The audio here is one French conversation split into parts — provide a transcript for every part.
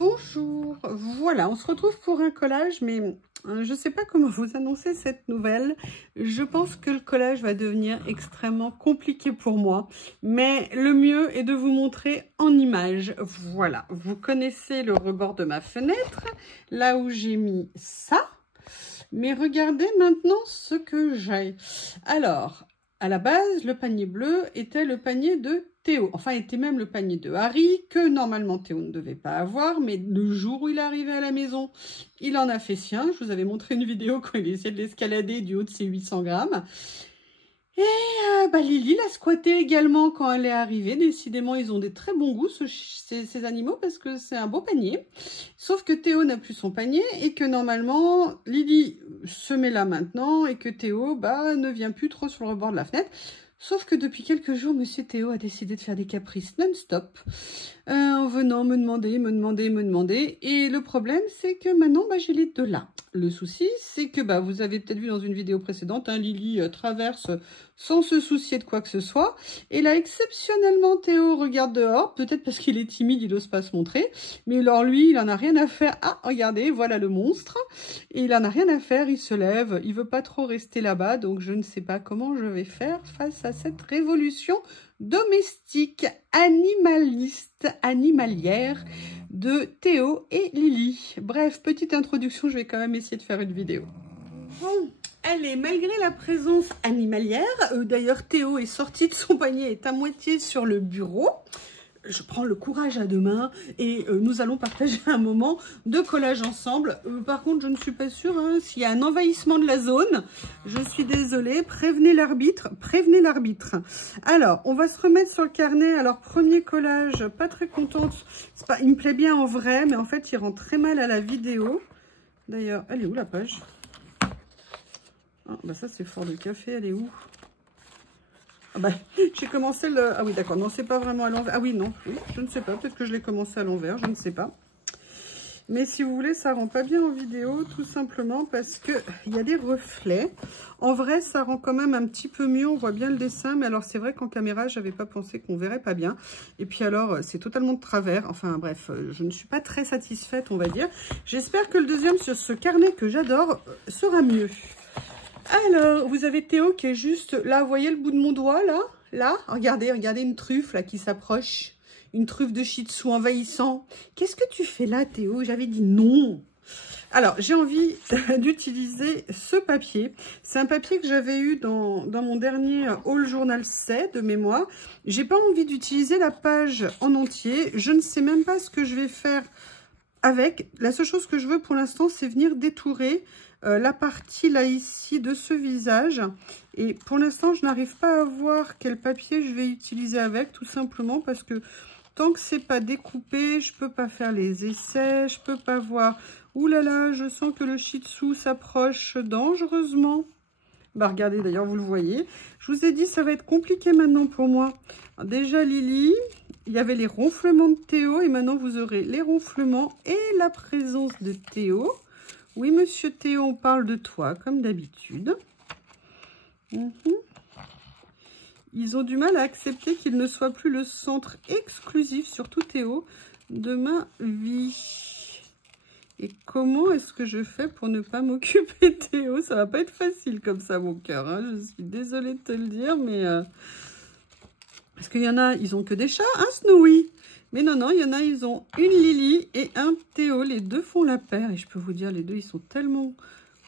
Bonjour, voilà, on se retrouve pour un collage, mais je ne sais pas comment vous annoncer cette nouvelle. Je pense que le collage va devenir extrêmement compliqué pour moi, mais le mieux est de vous montrer en image. Voilà, vous connaissez le rebord de ma fenêtre, là où j'ai mis ça, mais regardez maintenant ce que j'ai. Alors, à la base, le panier bleu était le panier de Théo, enfin était même le panier de Harry, que normalement Théo ne devait pas avoir, mais le jour où il est arrivé à la maison, il en a fait sien. Je vous avais montré une vidéo quand il essayait de l'escalader du haut de ses 800 grammes. Et Lily l'a squatté également quand elle est arrivée. Décidément, ils ont des très bons goûts, ces animaux, parce que c'est un beau panier. Sauf que Théo n'a plus son panier et que normalement, Lily se met là maintenant et que Théo ne vient plus trop sur le rebord de la fenêtre. Sauf que depuis quelques jours, Monsieur Théo a décidé de faire des caprices non-stop en venant me demander. Et le problème, c'est que maintenant, j'ai les deux là. Le souci, c'est que vous avez peut-être vu dans une vidéo précédente, Lily traverse sans se soucier de quoi que ce soit. Et là, exceptionnellement, Théo regarde dehors, peut-être parce qu'il est timide, il n'ose pas se montrer. Mais alors lui, il en a rien à faire. Ah, regardez, voilà le monstre. Et il en a rien à faire, il se lève, il veut pas trop rester là-bas. Donc je ne sais pas comment je vais faire face à cette révolution domestique, animalière de Théo et Lily. Bref, petite introduction, je vais quand même essayer de faire une vidéo. Allez, malgré la présence animalière, d'ailleurs Théo est sorti de son panier, est à moitié sur le bureau. Je prends le courage à deux mains et nous allons partager un moment de collage ensemble. Par contre, je ne suis pas sûre s'il y a un envahissement de la zone. Je suis désolée. Prévenez l'arbitre. Prévenez l'arbitre. Alors, on va se remettre sur le carnet. Alors, premier collage, pas très contente. Il me plaît bien en vrai, mais en fait, il rend très mal à la vidéo. D'ailleurs, elle est où la page? Ça, c'est fort de café. Elle est où? J'ai commencé le... Ah oui, d'accord. Non, c'est pas vraiment à l'envers. Ah oui, non. Oui, je ne sais pas. Peut-être que je l'ai commencé à l'envers. Je ne sais pas. Mais si vous voulez, ça rend pas bien en vidéo. Tout simplement parce que il y a des reflets. En vrai, ça rend quand même un petit peu mieux. On voit bien le dessin. Mais alors, c'est vrai qu'en caméra, j'avais pas pensé qu'on verrait pas bien. Et puis alors, c'est totalement de travers. Enfin, bref, je ne suis pas très satisfaite, on va dire. J'espère que le deuxième sur ce carnet que j'adore sera mieux. Alors, vous avez Théo qui est juste là, vous voyez le bout de mon doigt, là, regardez une truffe là qui s'approche, une truffe de shih tzu envahissant. Qu'est-ce que tu fais là, Théo? J'avais dit non. Alors, j'ai envie d'utiliser ce papier. C'est un papier que j'avais eu dans mon dernier haul journal C de mémoire. J'ai pas envie d'utiliser la page en entier. Je ne sais même pas ce que je vais faire avec. La seule chose que je veux pour l'instant, c'est venir détourer la partie là ici de ce visage. Et pour l'instant, je n'arrive pas à voir quel papier je vais utiliser avec, tout simplement parce que tant que c'est pas découpé, je peux pas faire les essais, je peux pas voir. Ouh là là, je sens que le shih tzu s'approche dangereusement. Regardez, d'ailleurs, vous le voyez. Je vous ai dit, ça va être compliqué maintenant pour moi. Alors, déjà, Lily, il y avait les ronflements de Théo et maintenant, vous aurez les ronflements et la présence de Théo. Oui, monsieur Théo, on parle de toi, comme d'habitude. Ils ont du mal à accepter qu'il ne soit plus le centre exclusif, surtout Théo, de ma vie. Et comment est-ce que je fais pour ne pas m'occuper de Théo? Ça va pas être facile comme ça, mon cœur. Je suis désolée de te le dire, mais... Parce qu'il y en a, ils ont que des chats, Snowy. Mais non, il y en a, ils ont une Lily et un Théo. Les deux font la paire. Et je peux vous dire, les deux, ils sont tellement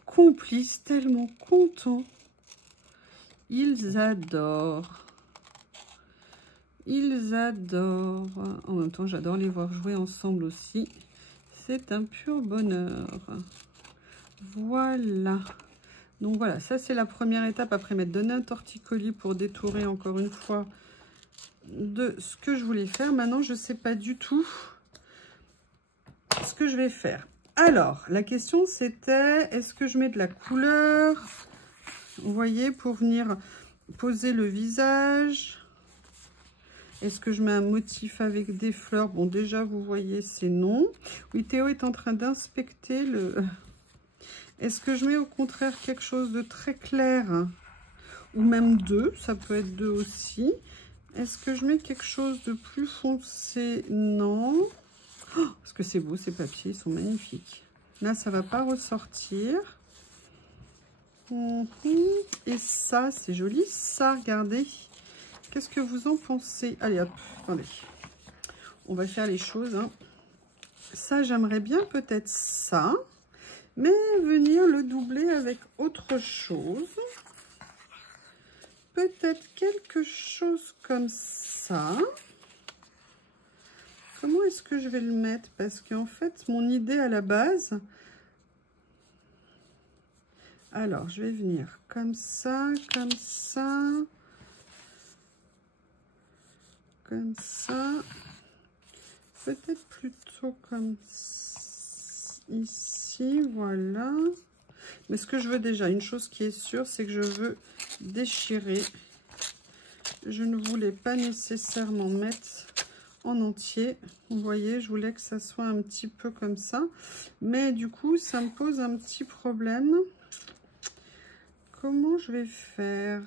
complices, tellement contents. Ils adorent. Ils adorent. En même temps, j'adore les voir jouer ensemble aussi. C'est un pur bonheur. Voilà. Donc voilà, ça c'est la première étape. Après m'être donné un torticolis pour détourer encore une fois de ce que je voulais faire. Maintenant, je ne sais pas du tout ce que je vais faire. Alors, la question c'était, est-ce que je mets de la couleur, vous voyez, pour venir poser le visage? Est-ce que je mets un motif avec des fleurs? Bon, déjà, vous voyez, c'est non. Oui, Théo est en train d'inspecter le... Est-ce que je mets au contraire quelque chose de très clair? Ou même deux, ça peut être deux aussi. Est-ce que je mets quelque chose de plus foncé? Non. Oh, parce que c'est beau, ces papiers, ils sont magnifiques. Là, ça va pas ressortir. Et ça, c'est joli, ça, regardez. Qu'est-ce que vous en pensez? Allez, hop, attendez. On va faire les choses. Hein. Ça, j'aimerais bien peut-être ça. Mais venir le doubler avec autre chose. Peut-être quelque chose comme ça. Comment est-ce que je vais le mettre? Parce qu'en fait, mon idée à la base... Alors, je vais venir comme ça, comme ça, comme ça. Peut-être plutôt comme ici, voilà. Mais ce que je veux déjà, une chose qui est sûre, c'est que je veux déchirer. Je ne voulais pas nécessairement mettre en entier. Vous voyez, je voulais que ça soit un petit peu comme ça. Mais du coup, ça me pose un petit problème. Comment je vais faire?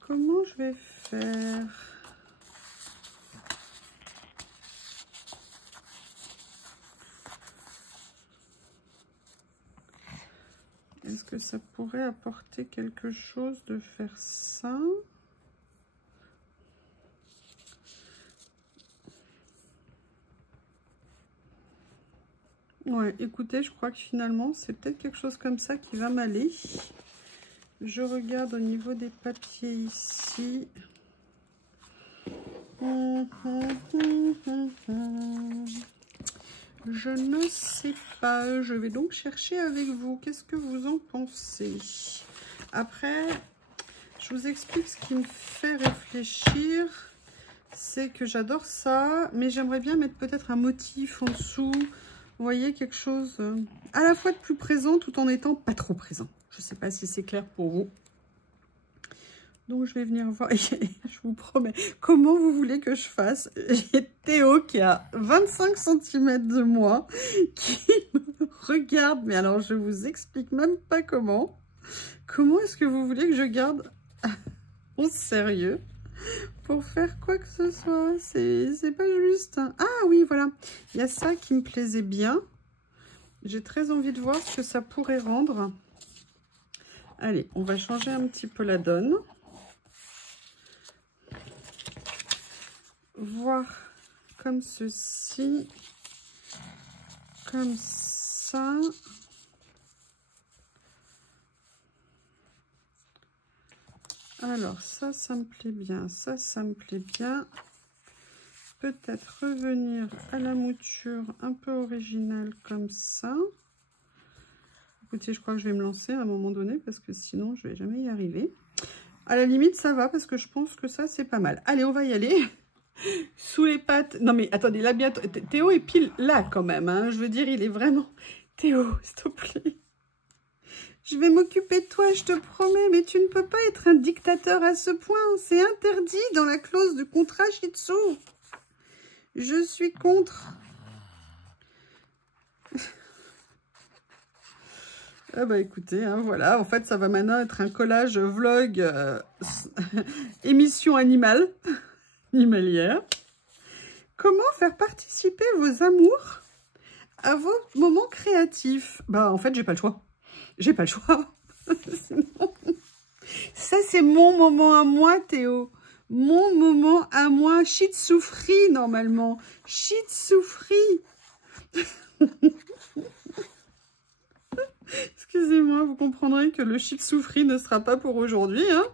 Comment je vais faire? Est-ce que ça pourrait apporter quelque chose de faire ça? Ouais, écoutez, je crois que finalement, c'est peut-être quelque chose comme ça qui va m'aller. Je regarde au niveau des papiers ici. Je ne sais pas. Je vais donc chercher avec vous. Qu'est-ce que vous en pensez? Après, je vous explique ce qui me fait réfléchir. C'est que j'adore ça, mais j'aimerais bien mettre peut-être un motif en dessous. Vous voyez, quelque chose à la fois de plus présent tout en étant pas trop présent. Je ne sais pas si c'est clair pour vous. Donc, je vais venir voir. Je vous promets. Comment vous voulez que je fasse? J'ai Théo qui a 25 cm de moi, qui me regarde. Mais alors, je vous explique même pas comment. Comment est-ce que vous voulez que je garde au sérieux pour faire quoi que ce soit? C'est pas juste. Ah oui, voilà. Il y a ça qui me plaisait bien. J'ai très envie de voir ce que ça pourrait rendre. Allez, on va changer un petit peu la donne. Voir comme ceci. Comme ça. Alors, ça me plaît bien. Ça me plaît bien. Peut-être revenir à la mouture un peu originale comme ça. Écoutez, je crois que je vais me lancer à un moment donné parce que sinon, je vais jamais y arriver. À la limite, ça va parce que je pense que ça, c'est pas mal. Allez, on va y aller. Sous les pattes. Non, mais attendez, là, bientôt. Théo est pile là quand même. Hein. Je veux dire, il est vraiment... Théo, s'il te plaît. Je vais m'occuper de toi, je te promets. Mais tu ne peux pas être un dictateur à ce point. C'est interdit dans la clause de contrat Shih Tzu. Je suis contre. Ah bah écoutez, hein, voilà, en fait ça va maintenant être un collage vlog émission animalière. Comment faire participer vos amours à vos moments créatifs? Bah en fait j'ai pas le choix. J'ai pas le choix. Ça c'est mon moment à moi, Théo. Mon moment à moi. Shih Tzu free normalement. Shih Tzu free. Excusez-moi, vous comprendrez que le Shih Tzu free ne sera pas pour aujourd'hui. Hein.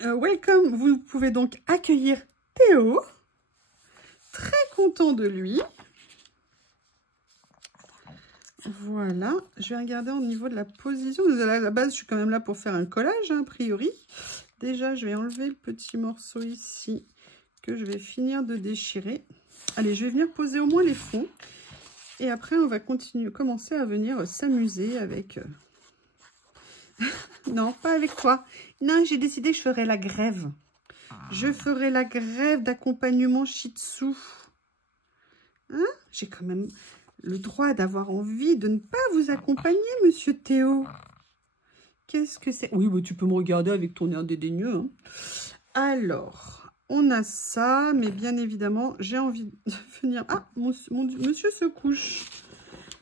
Welcome, vous pouvez donc accueillir Théo. Très content de lui. Voilà, je vais regarder au niveau de la position. À la base, je suis quand même là pour faire un collage, hein, a priori. Déjà, je vais enlever le petit morceau ici que je vais finir de déchirer. Allez, je vais venir poser au moins les fonds. Et après, on va commencer à venir s'amuser avec... Non, pas avec toi. Non, j'ai décidé que je ferais la grève. Je ferai la grève d'accompagnement Shih Tzu. Hein? J'ai quand même le droit d'avoir envie de ne pas vous accompagner, monsieur Théo. Qu'est-ce que c'est? Oui, bah, tu peux me regarder avec ton air dédaigneux. Hein. Alors, on a ça, mais bien évidemment, j'ai envie de venir... Ah, mon monsieur se couche.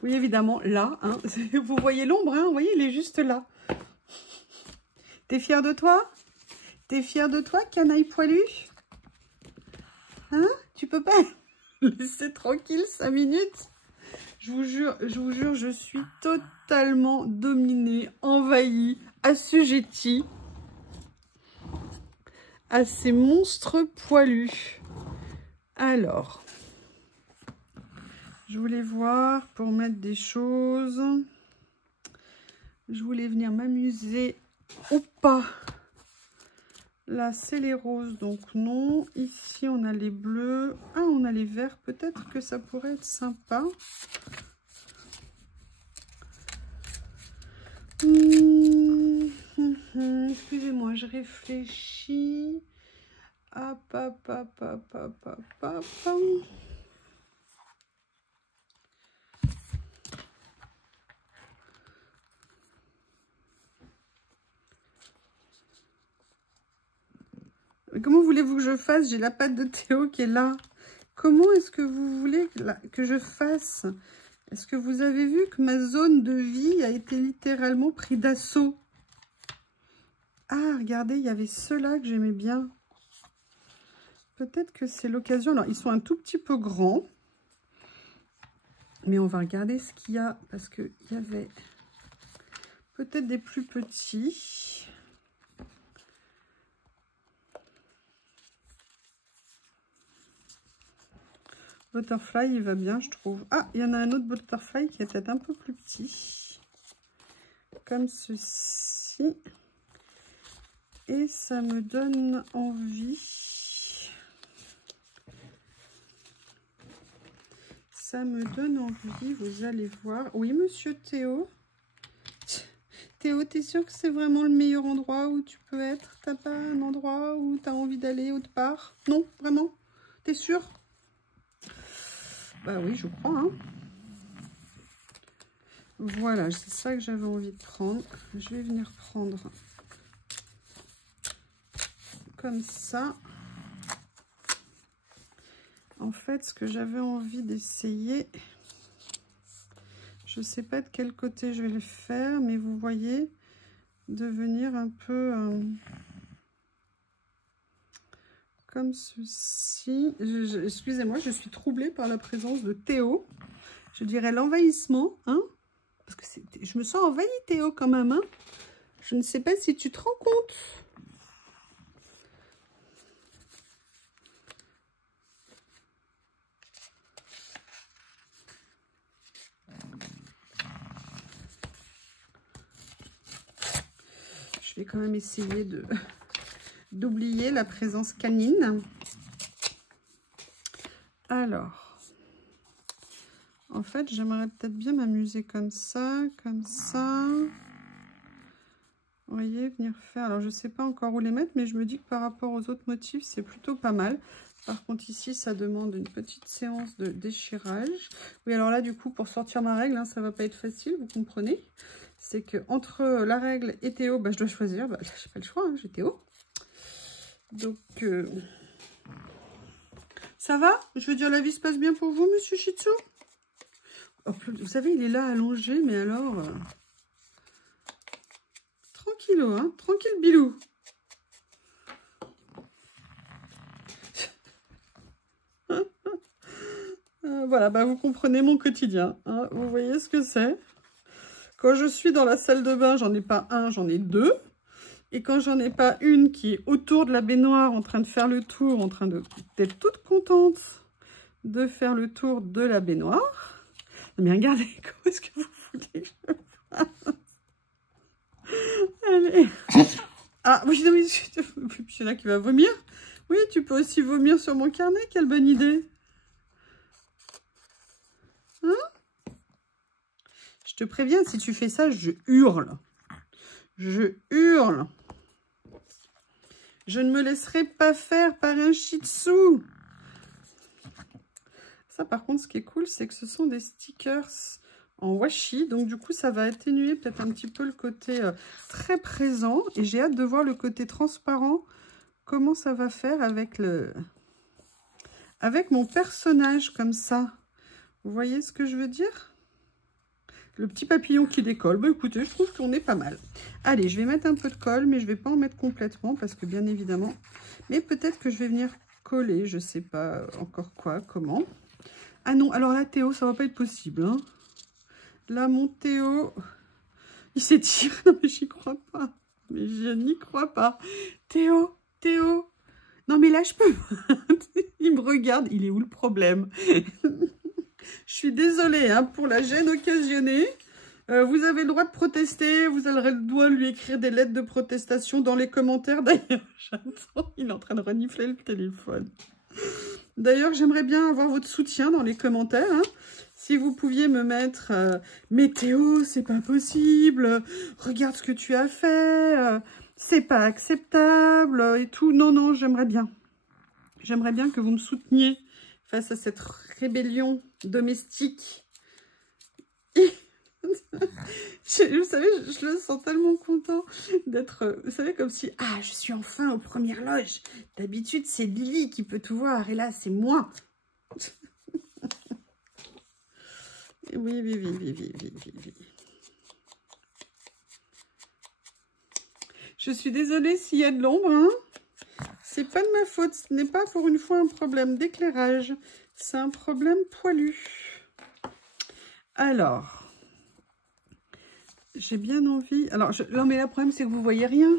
Oui, évidemment, là, hein, vous voyez l'ombre, hein, vous voyez, il est juste là. T'es fière de toi? T'es fière de toi, canaille poilu? Hein? Tu peux pas laisser tranquille 5 minutes? Je vous jure, je suis totalement dominée, envahie, assujettie à ces monstres poilus. Alors, je voulais voir pour mettre des choses. Je voulais venir m'amuser ou pas. Là, c'est les roses, donc non. Ici, on a les bleus. Ah, on a les verts. Peut-être que ça pourrait être sympa. Excusez-moi, je réfléchis. Hop, hop, hop, hop, hop, hop, hop. Comment voulez-vous que je fasse? J'ai la patte de Théo qui est là. Comment est-ce que vous voulez que je fasse? Est-ce que vous avez vu que ma zone de vie a été littéralement pris d'assaut? Ah, regardez, il y avait ceux-là que j'aimais bien. Peut-être que c'est l'occasion. Alors, ils sont un tout petit peu grands. Mais on va regarder ce qu'il y a. Parce qu'il y avait peut-être des plus petits. Butterfly, il va bien, je trouve. Ah, il y en a un autre butterfly qui est peut-être un peu plus petit. Comme ceci. Et ça me donne envie. Ça me donne envie, vous allez voir. Oui, monsieur Théo. Théo, t'es sûr que c'est vraiment le meilleur endroit où tu peux être? T'as pas un endroit où t'as envie d'aller autre part? Non, vraiment? T'es sûr? Bah oui, je crois, hein. Voilà, c'est ça que j'avais envie de prendre. Je vais venir prendre comme ça. En fait, ce que j'avais envie d'essayer, je ne sais pas de quel côté je vais le faire, mais vous voyez, de venir un peu comme ceci. Excusez-moi, je suis troublée par la présence de Théo. Je dirais l'envahissement, hein, parce que je me sens envahie, Théo, quand même, hein. Je ne sais pas si tu te rends compte. Je vais quand même essayer d'oublier la présence canine. Alors, en fait, j'aimerais peut-être bien m'amuser comme ça, comme ça. Vous voyez, venir faire... Alors, je ne sais pas encore où les mettre, mais je me dis que par rapport aux autres motifs, c'est plutôt pas mal. Par contre, ici, ça demande une petite séance de déchirage. Oui, alors là, du coup, pour sortir ma règle, hein, ça va pas être facile, vous comprenez. C'est que entre la règle et Théo, bah, je dois choisir. Bah, j'ai pas le choix, hein, j'ai Théo. Donc, ça va? Je veux dire, la vie se passe bien pour vous, monsieur Shih Tzu? Oh, vous savez, il est là allongé, mais alors... tranquillo, hein? Tranquille, Bilou. Voilà, bah, vous comprenez mon quotidien. Hein, vous voyez ce que c'est? Quand je suis dans la salle de bain, j'en ai pas un, j'en ai deux. Et quand j'en ai pas une qui est autour de la baignoire, en train de faire le tour, en train d'être toute contente de faire le tour de la baignoire. Mais regardez, comment est-ce que vous voulez que je fasse? Allez. Ah, oui, c'est là qui va vomir. Oui, tu peux aussi vomir sur mon carnet, quelle bonne idée. Hein? Je te préviens, si tu fais ça, je hurle. Je hurle. Je ne me laisserai pas faire par un Shih Tzu. Ça, par contre, ce qui est cool, c'est que ce sont des stickers en washi. Donc, du coup, ça va atténuer peut-être un petit peu le côté très présent. Et j'ai hâte de voir le côté transparent comment ça va faire avec mon personnage comme ça. Vous voyez ce que je veux dire? Le petit papillon qui décolle. Bah écoutez, je trouve qu'on est pas mal. Allez, je vais mettre un peu de colle, mais je vais pas en mettre complètement parce que bien évidemment. Mais peut-être que je vais venir coller, je sais pas encore quoi, comment. Ah non, alors là, Théo, ça va pas être possible. Hein. Là, mon Théo, il s'étire. Non, mais j'y crois pas. Mais je n'y crois pas. Théo, Théo. Non, mais là, je peux. Il me regarde. Il est où le problème? Je suis désolée hein, pour la gêne occasionnée. Vous avez le droit de protester. Vous avez le droit de lui écrire des lettres de protestation dans les commentaires. D'ailleurs, j'attends. Il est en train de renifler le téléphone. D'ailleurs, j'aimerais bien avoir votre soutien dans les commentaires. Hein. Si vous pouviez me mettre mais Théo, c'est pas possible. Regarde ce que tu as fait. C'est pas acceptable et tout. Non, non, j'aimerais bien. J'aimerais bien que vous me souteniez face à cette rébellion domestique. Vous savez, je le sens tellement content d'être, vous savez, comme si, ah, je suis enfin aux premières loges. D'habitude, c'est Lily qui peut tout voir, et là, c'est moi. Oui, oui, oui, oui, oui, oui, oui, oui. Je suis désolée s'il y a de l'ombre, hein. C'est pas de ma faute, ce n'est pas pour une fois un problème d'éclairage, c'est un problème poilu. Alors, j'ai bien envie... Alors, non mais le problème c'est que vous voyez rien.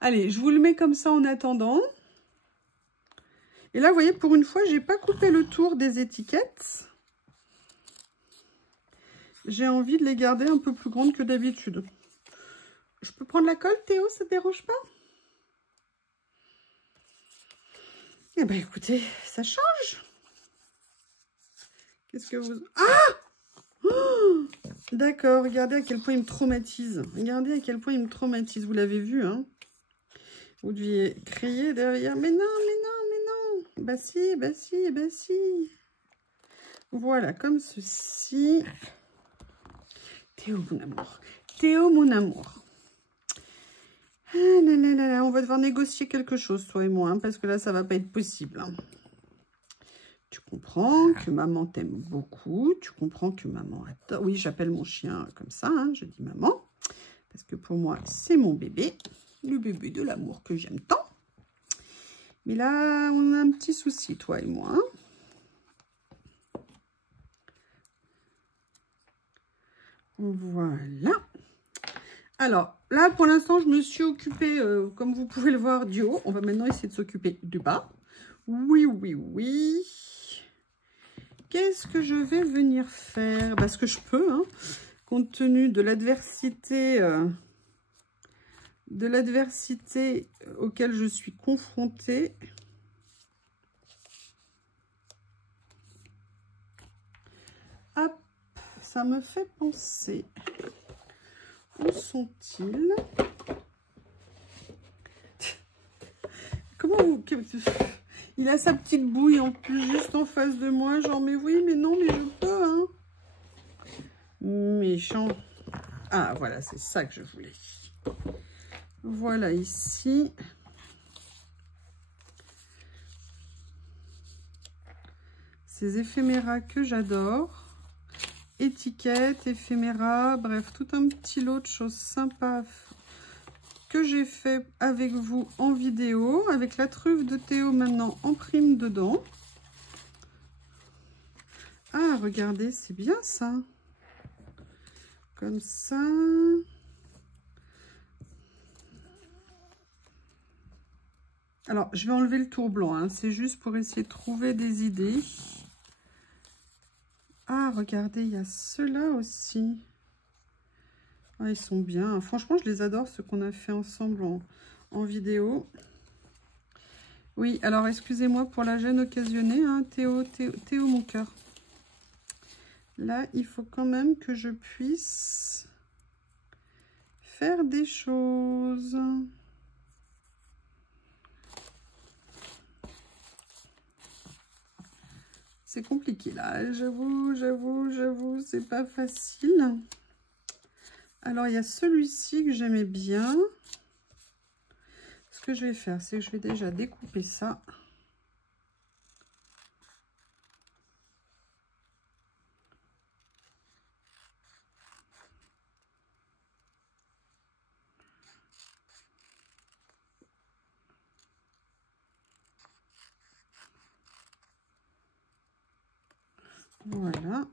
Allez, je vous le mets comme ça en attendant. Et là, vous voyez, pour une fois, j'ai pas coupé le tour des étiquettes. J'ai envie de les garder un peu plus grandes que d'habitude. Je peux prendre la colle, Théo, ça te dérange pas? Eh ben, écoutez, ça change. Qu'est-ce que vous... Ah! Oh, d'accord, regardez à quel point il me traumatise. Regardez à quel point il me traumatise. Vous l'avez vu, hein? Vous deviez crier derrière. Mais non, mais non, mais non. Bah si, bah si, bah si. Voilà, comme ceci. Théo, mon amour. Théo, mon amour. Ah là là là là, on va devoir négocier quelque chose, toi et moi, hein, parce que là, ça va pas être possible. Hein. Tu comprends que maman t'aime beaucoup. Tu comprends que maman adore. Oui, j'appelle mon chien comme ça, hein, je dis maman. Parce que pour moi, c'est mon bébé. Le bébé de l'amour que j'aime tant. Mais là, on a un petit souci, toi et moi. Hein. Voilà. Alors, là, pour l'instant, je me suis occupée, comme vous pouvez le voir, du haut. On va maintenant essayer de s'occuper du bas. Oui, oui, oui. Qu'est-ce que je vais venir faire? Parce que je peux, hein, compte tenu de l'adversité auquel je suis confrontée. Hop, ça me fait penser. Où sont-ils? Comment vous... Il a sa petite bouille en plus juste en face de moi. Genre, mais oui, mais non, mais je peux, hein. Méchant. Ah, voilà, c'est ça que je voulais. Voilà, ici. Ces éphéméras que j'adore. Étiquettes, éphéméras, bref, tout un petit lot de choses sympas que j'ai fait avec vous en vidéo, avec la truffe de Théo maintenant en prime dedans. Ah, regardez, c'est bien ça. Comme ça. Alors, je vais enlever le tour blanc, hein. C'est juste pour essayer de trouver des idées. Ah, regardez, il y a ceux-là aussi. Ah, ils sont bien. Franchement, je les adore, ceux qu'on a fait ensemble en vidéo. Oui, alors, excusez-moi pour la gêne occasionnée, hein, Théo, mon cœur. Là, il faut quand même que je puisse faire des choses. C'est compliqué là, j'avoue, c'est pas facile. Alors, il y a celui-ci que j'aimais bien. Ce que je vais faire, c'est que je vais déjà découper ça. Voilà.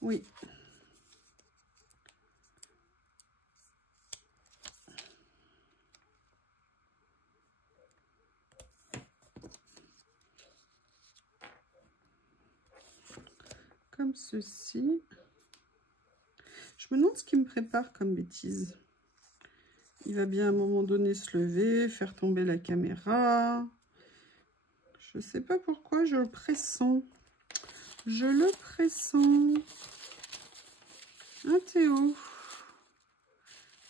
Oui. Comme ceci. Je me demande ce qu'il me prépare comme bêtise. Il va bien à un moment donné se lever, faire tomber la caméra. Je ne sais pas pourquoi, je le pressens. Je le pressens. Un Théo.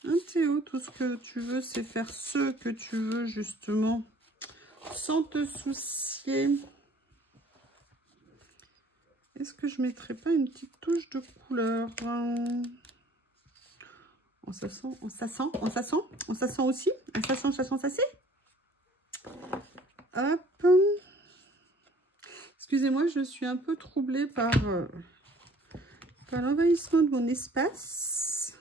Un Théo, tout ce que tu veux, c'est faire ce que tu veux, justement, sans te soucier. Est-ce que je ne mettrais pas une petite touche de couleur? On s'assent, on s'assent, on s'assent, on s'assent aussi. Un s'assent, s'assent, s'assent. Hop. Excusez-moi, je suis un peu troublée par l'envahissement de mon espace.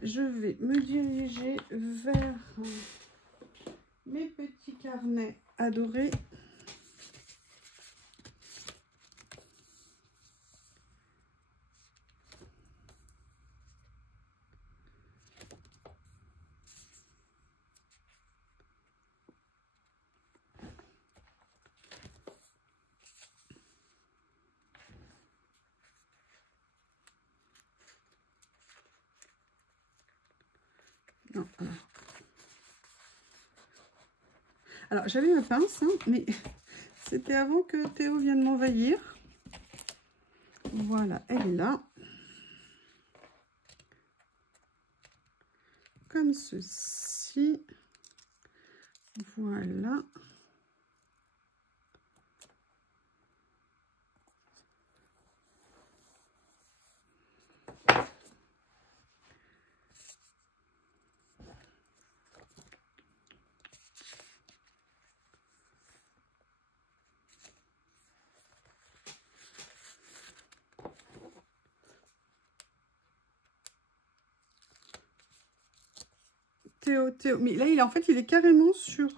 Je vais me diriger vers mes petits carnets adorés. Non, alors j'avais ma pince, hein, mais c'était avant que Théo vienne m'envahir. Voilà, elle est là. Comme ceci. Voilà. Théo. Mais là, en fait, il est carrément sur...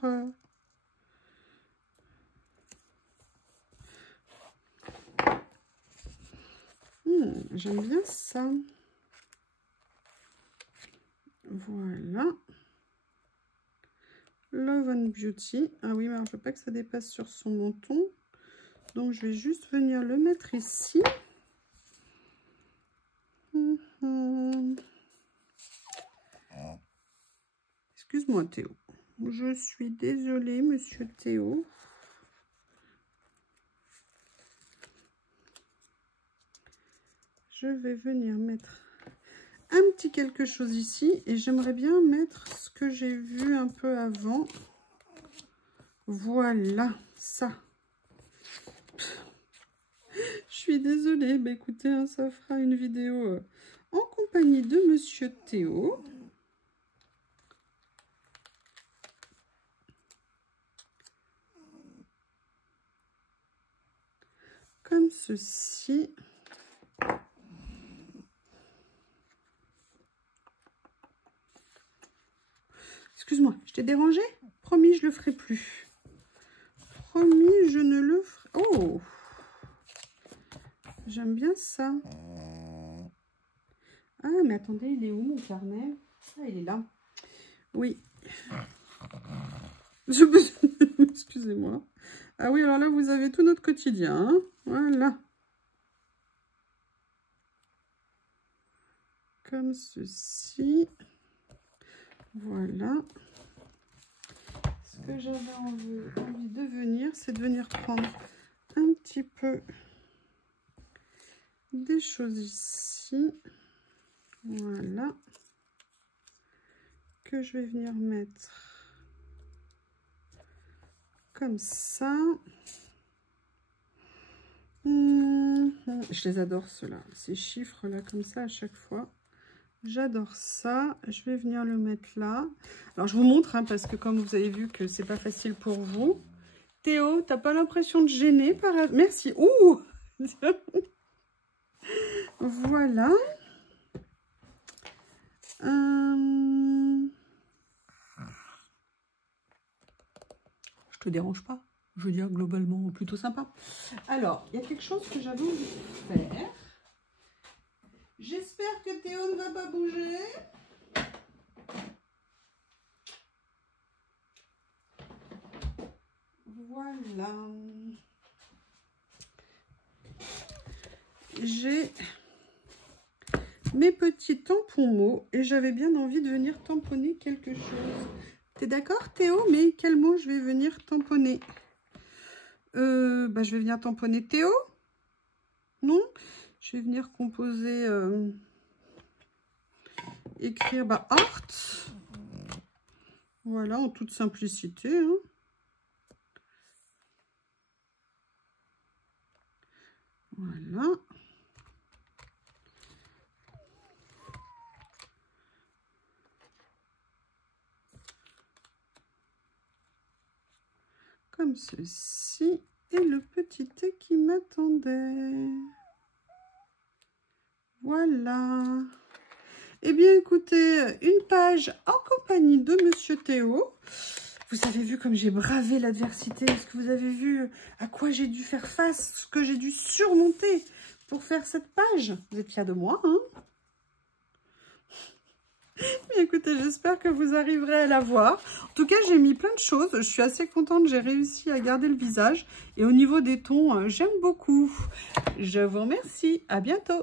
j'aime bien ça. Voilà. Love and Beauty. Ah oui, mais alors, je veux pas que ça dépasse sur son menton. Donc, je vais juste venir le mettre ici. Excuse-moi, Théo. Je suis désolée, monsieur Théo. Je vais venir mettre un petit quelque chose ici. Et j'aimerais bien mettre ce que j'ai vu un peu avant. Voilà, ça. Je suis désolée. Bah, écoutez, hein, ça fera une vidéo en compagnie de monsieur Théo. Comme ceci. Excuse-moi, je t'ai dérangé? Promis, je le ferai plus. Promis, je ne le ferai... Oh! J'aime bien ça. Ah, mais attendez, il est où mon carnet? Ah, il est là. Oui. Excusez-moi. Ah oui, alors là, vous avez tout notre quotidien. Hein, voilà. Comme ceci. Voilà. Ce que j'avais envie de venir, c'est de venir prendre un petit peu des choses ici. Voilà. Que je vais venir mettre comme ça. Je les adore ceux-là. Ces chiffres-là, comme ça, à chaque fois. J'adore ça. Je vais venir le mettre là. Alors, je vous montre, hein, parce que comme vous avez vu que c'est pas facile pour vous. Théo, t'as pas l'impression de gêner par... Merci. Ouh. Voilà. Je te dérange pas? Je veux dire, globalement, plutôt sympa. Alors, il y a quelque chose que j'avais envie de faire. J'espère que Théo ne va pas bouger. Voilà. J'ai mes petits tampons mots et j'avais bien envie de venir tamponner quelque chose. T'es d'accord, Théo? Mais quel mot je vais venir tamponner? Je vais venir tamponner Théo? Non? Je vais venir composer, écrire art. Voilà, en toute simplicité. Hein. Voilà. Comme ceci. Et le petit thé qui m'attendait. Voilà. Eh bien, écoutez, une page en compagnie de Monsieur Théo. Vous avez vu comme j'ai bravé l'adversité. Est-ce que vous avez vu à quoi j'ai dû faire face, ce que j'ai dû surmonter pour faire cette page? Vous êtes fiers de moi, hein? Mais écoutez, j'espère que vous arriverez à la voir. En tout cas, j'ai mis plein de choses. Je suis assez contente, j'ai réussi à garder le visage. Et au niveau des tons, j'aime beaucoup. Je vous remercie. À bientôt.